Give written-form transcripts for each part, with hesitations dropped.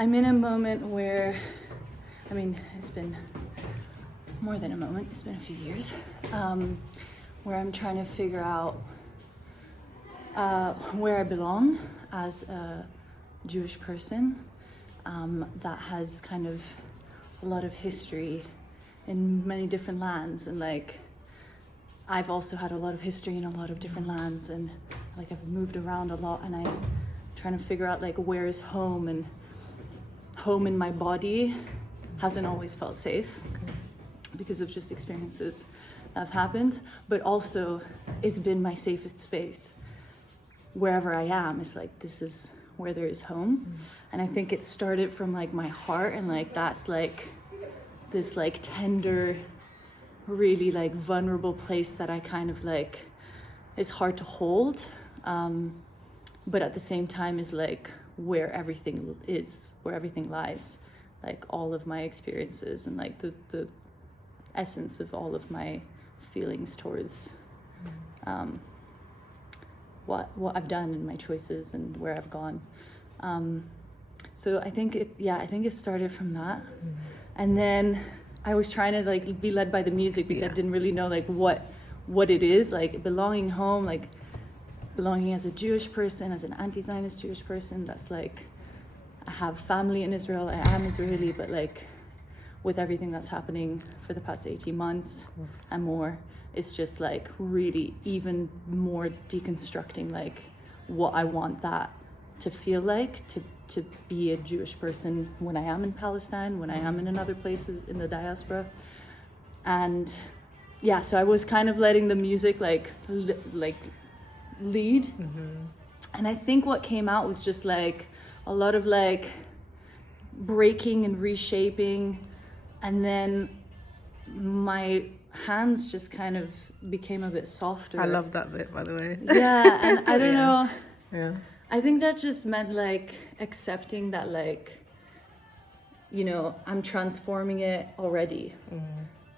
I'm in a moment where, I mean, it's been more than a moment, it's been a few years, where I'm trying to figure out where I belong as a Jewish person that has kind of a lot of history in many different lands, and like I've also had a lot of history in a lot of different lands, and like I've moved around a lot, and I'm trying to figure out like where is home, and home in my body hasn't always felt safe because of just experiences that have happened, but also it's been my safest space. Wherever I am, it's like this is where there is home. And I think it started from like my heart, and like that's like this like tender, really like vulnerable place that I kind of like is hard to hold, but at the same time is like where everything is, where everything lies, like all of my experiences and like the essence of all of my feelings towards what I've done and my choices and where I've gone. So I think it started from that. And then I was trying to like be led by the music because I didn't really know like what it is, like belonging home, like belonging as a Jewish person, as an anti-Zionist Jewish person. That's like, I have family in Israel, I am Israeli, but like with everything that's happening for the past 18 months and more, it's just like really even more deconstructing like what I want that to feel like, to be a Jewish person when I am in Palestine, when I am in other places in the diaspora. And yeah, so I was kind of letting the music like lead. And I think what came out was just like a lot of like breaking and reshaping, and then my hands just kind of became a bit softer. I love that bit, by the way. Yeah, and I don't know. Yeah. I think that just meant like accepting that like, you know, I'm transforming it already.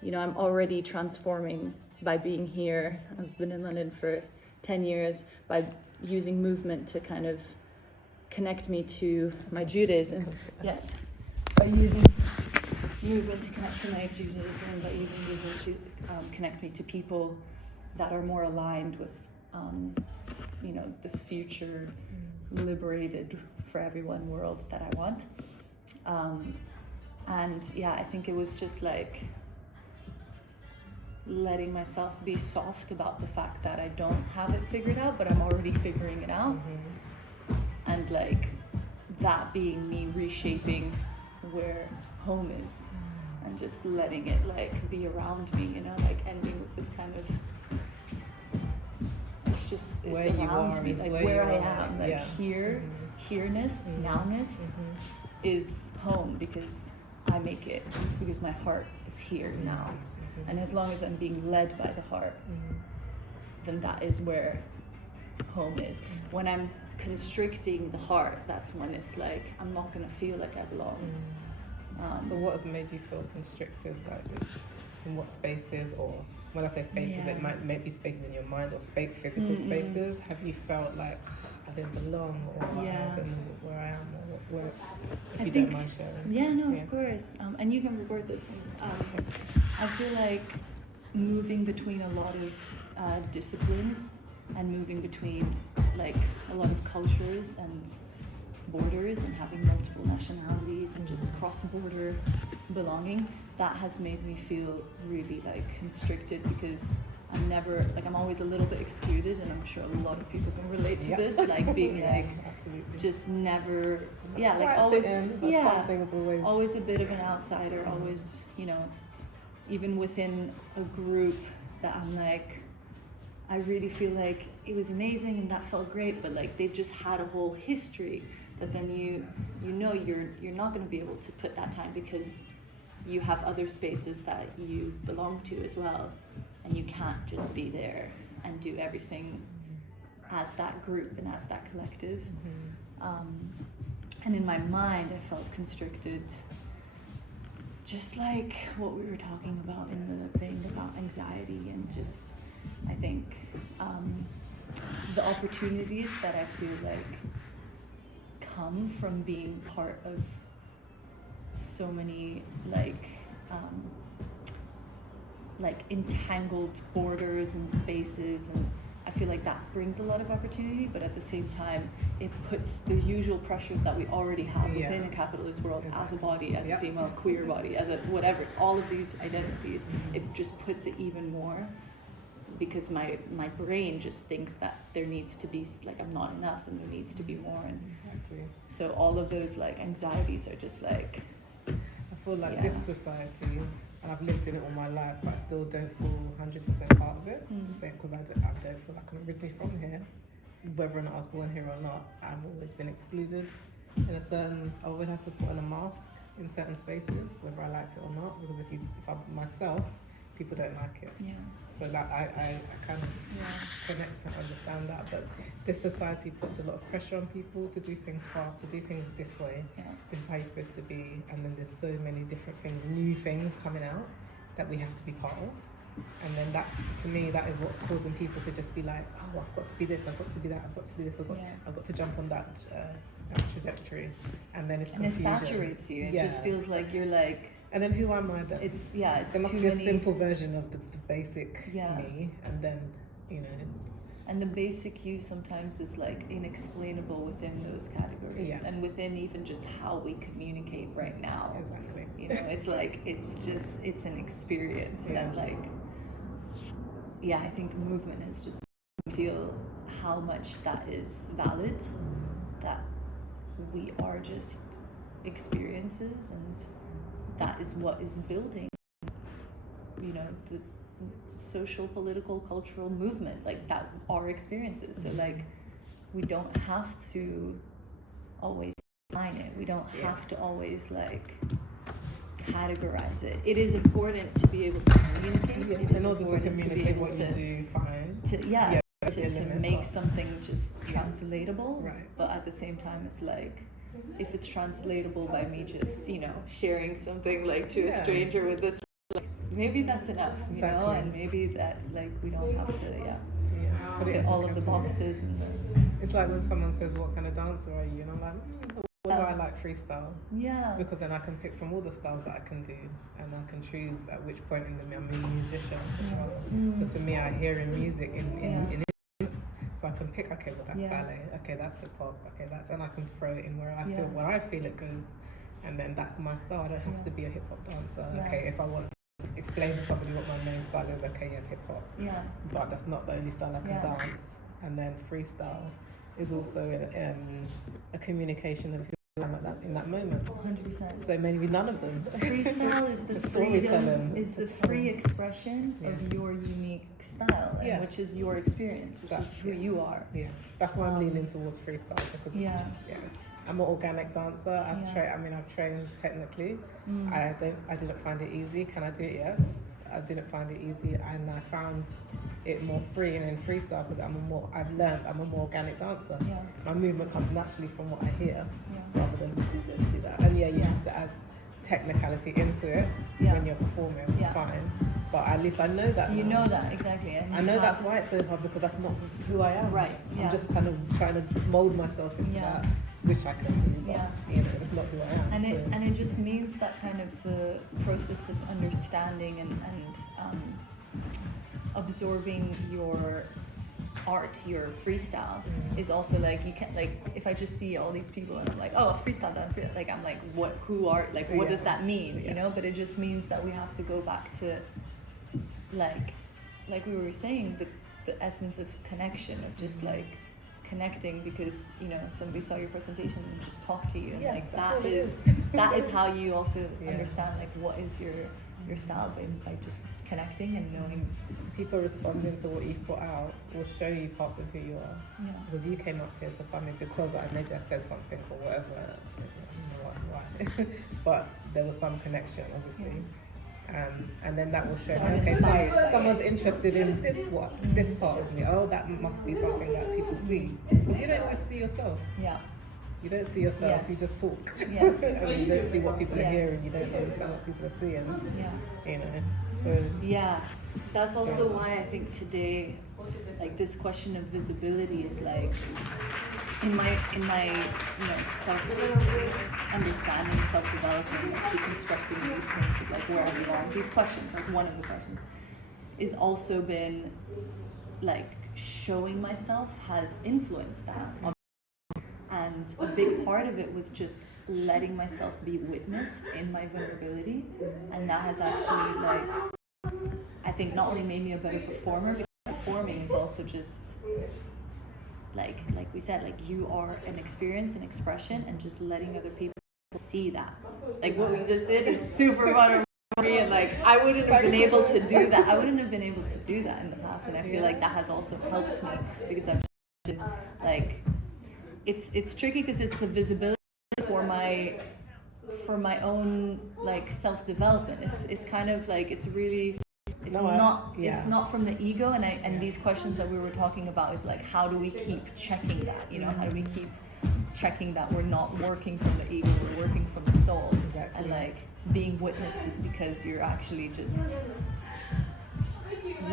You know, I'm already transforming by being here. I've been in London for 10 years by using movement to kind of connect me to my Judaism. Yes, by using movement to connect to my Judaism, by using movement to connect me to people that are more aligned with, you know, the future liberated for everyone world that I want. And yeah, I think it was just like letting myself be soft about the fact that I don't have it figured out, but I'm already figuring it out. And like that being me reshaping where home is, and just letting it like be around me, you know, like ending with this kind of, it's where around me, like where I am, like here, here-ness, nowness is home because I make it, because my heart is here now. And as long as I'm being led by the heart, then that is where home is. When I'm constricting the heart, that's when it's like, I'm not gonna feel like I belong. So what has made you feel constricted, like in what spaces, or when I say spaces, it might be spaces in your mind or physical spaces? Have you felt like I didn't belong, or I don't know where I am, or where, if you don't mind sharing? Yeah, no, of course. And you can record this. I feel like moving between a lot of disciplines and moving between like a lot of cultures and borders and having multiple nationalities and just cross-border belonging, that has made me feel really like constricted, because I'm always a little bit excluded, and I'm sure a lot of people can relate to this, like being like absolutely. just never, like always, always a bit of an outsider, always, you know, even within a group that I'm like, I really feel like it was amazing and that felt great, but like they've just had a whole history that then you know you're not going to be able to put that time, because you have other spaces that you belong to as well, and you can't just be there and do everything as that group and as that collective. And in my mind, I felt constricted, just like what we were talking about in the thing about anxiety, and just, I think, the opportunities that I feel like come from being part of so many like entangled borders and spaces, and I feel like that brings a lot of opportunity, but at the same time it puts the usual pressures that we already have within a capitalist world, as a body, as a female queer body, as a whatever, all of these identities, it just puts it even more, because my brain just thinks that there needs to be, like, I'm not enough and there needs to be more, and so all of those like anxieties are just like, I feel like this society, and I've lived in it all my life, but I still don't feel 100% part of it. Because I don't feel like I'm originally from here. Whether or not I was born here or not, I've always been excluded. I always have to put on a mask in certain spaces, whether I liked it or not. Because if I'm myself, people don't like it. yeah, So that I kind of connect and understand that. But this society puts a lot of pressure on people to do things fast, to do things this way. This is how you're supposed to be. And then there's so many different things, new things coming out that we have to be part of. And then that, to me, that is what's causing people to just be like, oh, I've got to be this, I've got to be that, I've got to be this, I've got to jump on that trajectory. And then it's confusion. And it saturates you. It just feels like you're like, and then who am I then? it's there must too be a many, simple version of the basic me, and then, you know. and the basic you sometimes is like inexplainable within those categories, and within even just how we communicate right now. Exactly. You know, it's like, it's an experience, and like, I think movement has just feel how much that is valid, that we are just experiences, and that is what is building, you know, the social, political, cultural movement, like that are experiences. So like, we don't have to always define it. We don't have to always like categorize it. It is important to be able to communicate. In order to communicate what you do, fine. To make something just translatable. Right. But at the same time, it's like, if it's translatable by me just, you know, sharing something like to a stranger with this, like, maybe that's enough, you know, and maybe that, like, we don't have to fit all of the boxes. And it's like when someone says, what kind of dancer are you? And I'm like, what do I like? Freestyle. Yeah. Because then I can pick from all the styles that I can do, and I can choose at which point in the I'm a musician as well. So to me, I hear in music in so I can pick, okay, well that's ballet, okay, that's hip hop, okay, and I can throw it in where I feel, where I feel it goes, and then that's my style. I don't have to be a hip hop dancer. Okay, if I want to explain to somebody what my main style is, okay, yes, hip hop. But that's not the only style I can dance. And then freestyle is also a communication of who I am in that moment. 100%. So maybe none of them. Freestyle is the freedom, is the free expression of your unique style, and which is your experience, which is who you are. Yeah, that's why I'm leaning towards freestyle, because I'm an organic dancer. I've trained technically. I didn't find it easy. Can I do it? Yes. I didn't find it easy, and I found it more free and in freestyle because I've learned I'm a more organic dancer. My movement comes naturally from what I hear, rather than do this, do that. And you have to add technicality into it when you're performing. Fine, but at least I know that. You know that exactly. And I know that's why it's so hard, because that's not who I am. Right. I'm just kind of trying to mold myself into that, which I can do, but you know, it's not who I am. And it just means that kind of the process of understanding and absorbing your art, your freestyle, is also like, you can't, like, if I just see all these people and I'm like, oh, freestyle done, like, I'm like, what does that mean, you know? But it just means that we have to go back to like we were saying, the essence of connection, of just like connecting, because, you know, somebody saw your presentation and just talked to you, and like that is how you also understand like what is your style, by just connecting and knowing. People responding to what you've put out will show you parts of who you are. Because you came up here to find me because maybe I said something or whatever. I don't know why. But there was some connection, obviously. And then that will show me, okay, so someone's interested in this part of me. Oh, that must be something that people see. Because you don't always see yourself. You don't see yourself, you just talk. And you don't see what people are hearing, you don't understand what people are seeing. You know. So that's also why I think today, like, this question of visibility is like, in my you know, understanding self-development, like deconstructing these things of like where I belong, these questions, like one of the questions, is also been like showing myself has influenced that. And a big part of it was just letting myself be witnessed in my vulnerability, and that has actually like, I think, not only made me a better performer, because performing is also just like we said, like you are an experience and expression, and just letting other people see that. Like what we just did is super vulnerable for me, and like I wouldn't have been able to do that. I wouldn't have been able to do that in the past, and I feel like that has also helped me, because I've just, like, it's tricky because it's the visibility for my own like self-development. It's kind of like, it's really, it's not from the ego, and these questions that we were talking about is like, how do we keep checking that, you know, how do we keep checking that we're not working from the ego, we're working from the soul. Exactly. And like being witnessed is because you're actually just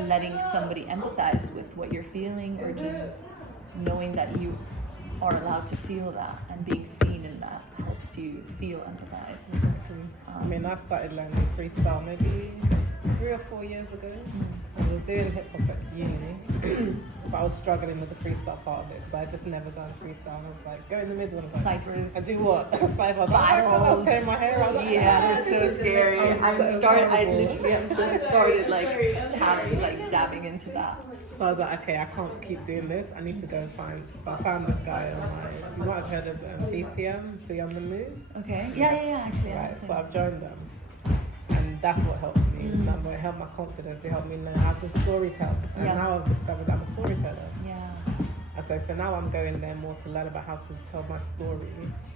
letting somebody empathize with what you're feeling, or just knowing that you are allowed to feel that, and being seen in that helps you feel empathized. Exactly. I mean, I started learning freestyle maybe 3 or 4 years ago. I was doing hip hop at uni, but I was struggling with the freestyle part of it because I had just never done freestyle. I was like, go in the middle, and I was like, ciphers. I do what? Ciphers. I was tearing my hair out. Yeah, they're so scary. I literally just started like dabbing into that. So I was like, okay, I can't keep doing this. I need to go and find. So I found this guy online. You might have heard of BTM, Beyond the Moves. Okay. Yeah. Actually. Right. So I've joined them, and that's what helps me. Remember, it helped my confidence. It helped me learn how to storytell. And now I've discovered I'm a storyteller. Yeah. And so now I'm going there more to learn about how to tell my story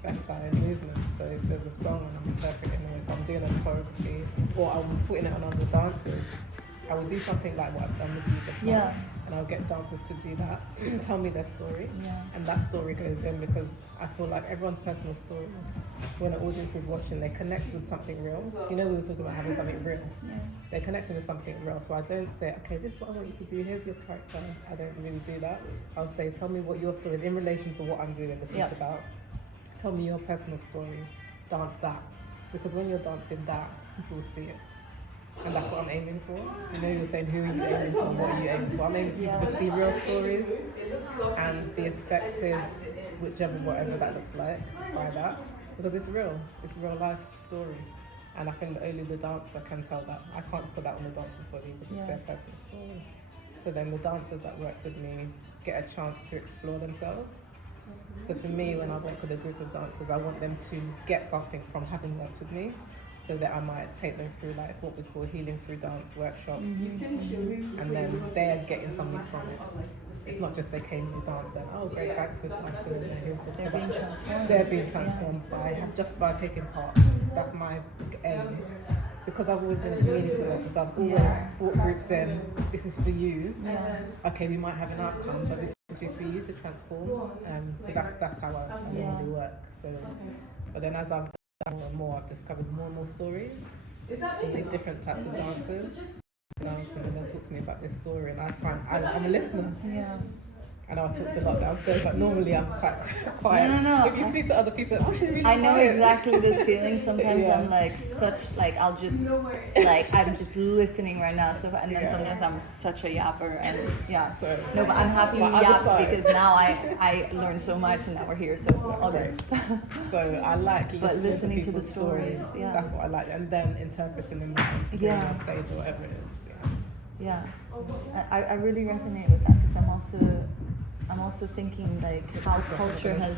better in movement. So if there's a song and I'm interpreting it, if I'm doing a choreography, or I'm putting it on other dancers, I will do something like what I've done with you just now. And I'll get dancers to do that, tell me their story, and that story goes in, because I feel like everyone's personal story, when an audience is watching, they connect with something real. You know, we were talking about having something real. They're connecting with something real. So I don't say, okay, this is what I want you to do, here's your character. I don't really do that. I'll say, tell me what your story is in relation to what I'm doing the piece about. Tell me your personal story, dance that. Because when you're dancing that, people will see it. And that's what I'm aiming for. You know, you were saying, who are you aiming for? What are you aiming for? I'm aiming for people to see real stories and be affected, whatever that looks like, by that. Because it's real. It's a real life story. And I think that only the dancer can tell that. I can't put that on the dancer's body because it's their personal story. So then the dancers that work with me get a chance to explore themselves. So for me, when I work with a group of dancers, I want them to get something from having worked with me, so that I might take them through like what we call healing through dance workshop, and then they're getting something from it. It's not just they came and danced, then oh great, thanks for dancing, and here's the They're being transformed. They're being transformed by taking part. That's my aim. Because I've always been a community worker, so I've always brought groups in. This is for you. Okay, we might have an outcome, but this is for you to transform. So that's how I normally work. So, but then as I've done more and more, I've discovered more and more stories from the different types of dancers. And they'll talk to me about this story, and I find I'm a listener. I know I talk a lot downstairs, but normally I'm quite quiet. No. If you speak to other people, she's really I know quiet. Exactly this feeling. Sometimes I'm like I'll just like, I'm just listening right now. So, and then sometimes I'm such a yapper, and no, but I'm happy you yapped, because now I learned so much, and now we're here, so all good. So I like listening to the people's stories. That's what I like, and then interpreting them on screen or stage or whatever it is. I really resonate with that, because I'm also thinking like how culture has